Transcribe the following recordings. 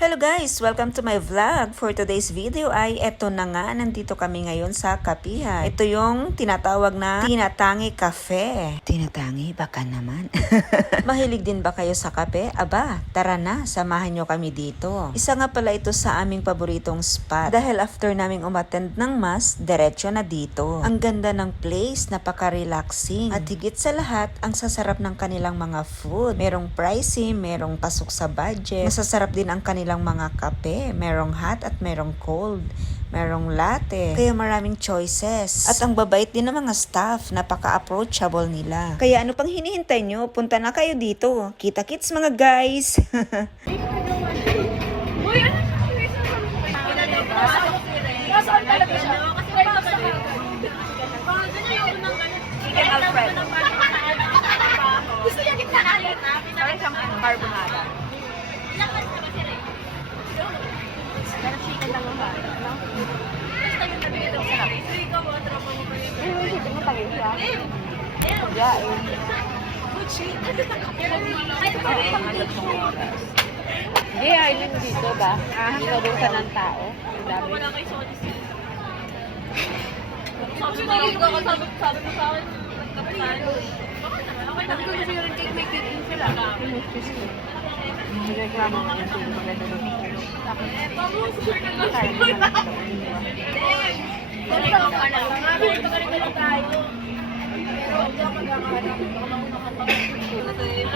Hello guys! Welcome to my vlog. For today's video ay eto na nga, nandito kami ngayon sa Kapihan. Ito yung tinatawag na Tinatangi Cafe. Tinatangi? Baka naman. Mahilig din ba kayo sa kape? Aba, tara na, samahan nyo kami dito. Isa nga pala ito sa aming paboritong spot. Dahil after naming umattend ng mass, diretso na dito. Ang ganda ng place, napaka-relaxing. At higit sa lahat, ang sasarap ng kanilang mga food. Merong pricey, merong pasok sa budget. Masasarap din ang kanilang mga kape, merong hot at merong cold, merong latte, kaya maraming choices. At ang babait din ng mga staff, napaka-approachable nila. Kaya ano pang hinihintay nyo? Punta na kayo dito. Kita-kits mga guys! Chicken Alfredo. Gusto niya kita alin na. Parang siyang carbonara. Pero chicken lang ang bata. No? Basta yung nabigay ng sarap. Ay, hindi mo tagin siya. Pagyain. Hindi, island dito ba? Inubusan ng tao. Ang dami. Wala kayo sa Odyssey. Sabi mo sa akin, sabi ko gusto yung cake, may cake din sila. Hindi reklamo ko yung sila maganda ng ulo.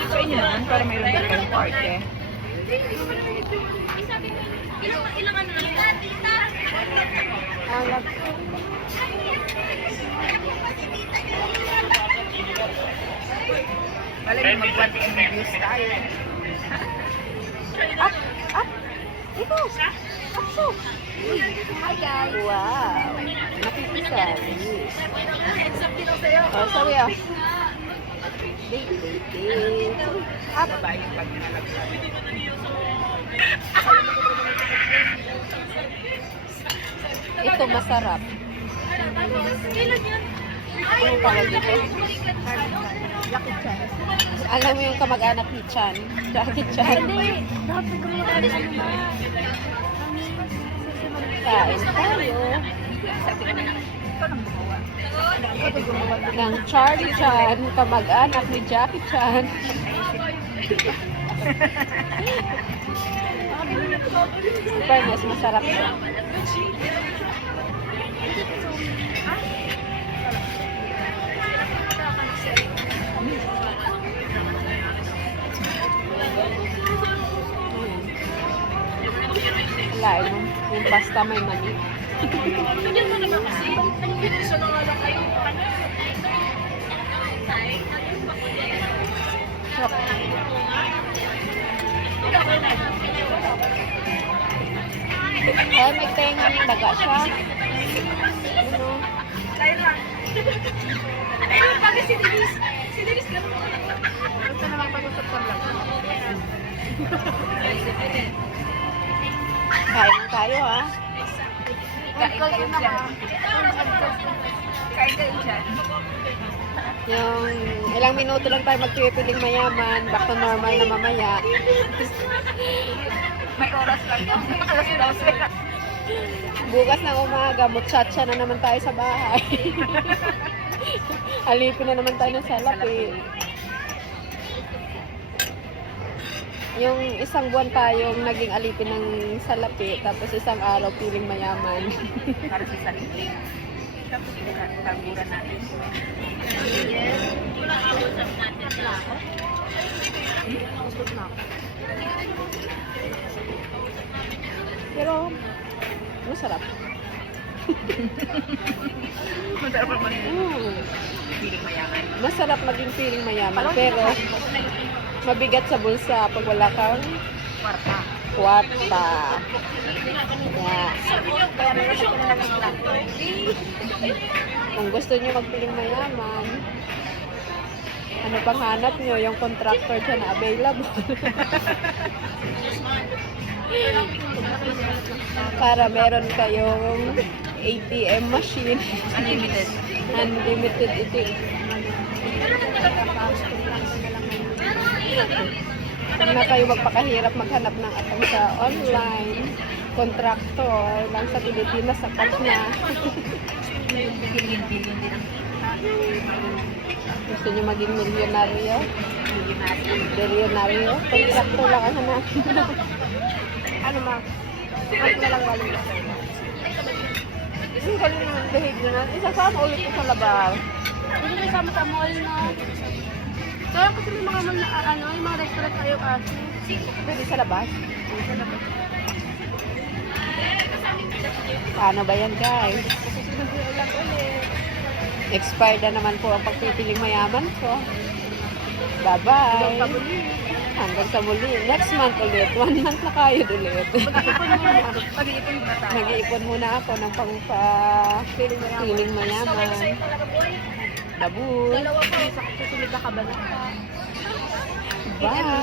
Sa inyo naman, para mayroon din kayong party. Ilang ano lang? Alag. Malamig mag-1 views tayo. Up! Ito! Apso! Hi guys! Wow! Nakikisan. Oh, sorry ah. Date. Up! Ito masarap. Ano tawag dito? Lucky Chan. Alam mo yung kamag-anak ni Chan? Jackie Chan. Hindi. Kain tayo. Ng Charlie Chan, kamag-anak ni Jackie Chan. Fairness, masarap siya. Lain yung pasta may mani. Ay, may tenga ng daga siya. Ano? Ayun, bakit si Denise? Si Denise ka naman. Basta naman pag-usap ka lang. Kain tayo ha. Kain kayo dyan. Kain kayo dyan. Yung ilang minuto lang tayo magpipiling mayaman, back to normal na mamaya. May oras lang yun. Alas 12. Bukas ng umaga, muchacha na naman tayo sa bahay. Alipin na naman tayo ng salapi. Yung isang buwan tayong naging alipin ng salapi, tapos isang araw piling mayaman. Para sa salapi. Tapos taguran natin. Pero, masarap. Masarap naman yun. Piling mayaman. Masarap maging piling mayaman, pero mabigat sa bulsa pag wala kang kwarta. Yeah. Kung gusto niyo magpiling mayaman, ano pang hanap niyo? Yung contractor dyan na available. Para meron kayong ATM machine. Unlimited ito. Huwag na kayo magpakahirap maghanap ng atang sa online. Contractor lang sa Pilipinas, sapat na. Billion din ang Gusto nyo maging milyonaryo? Milyonaryo? Contractor lang ang hanap. Ano ma? Ano na lang galing na sa'yo? Yung galing ng behave na natin. Isasama ulit ko sa labas. Hindi may sama sa mall, no? Kaya kasi may mga mall na ano, yung mga restaurant tayo kasi. Pwede sa labas? Paano ba yan, guys? Ulang ulit. Expired na naman po ang pagpipiling mayaman ko. Bye-bye. Hanggang sa muli. Next month ulit. 1 month na kayo ulit. Mag-iipon muna tayo. Mag-iipon muna ako ng pang-piling mayaman. Dabul. Dalawa po, isa susunod na kabala. Bye.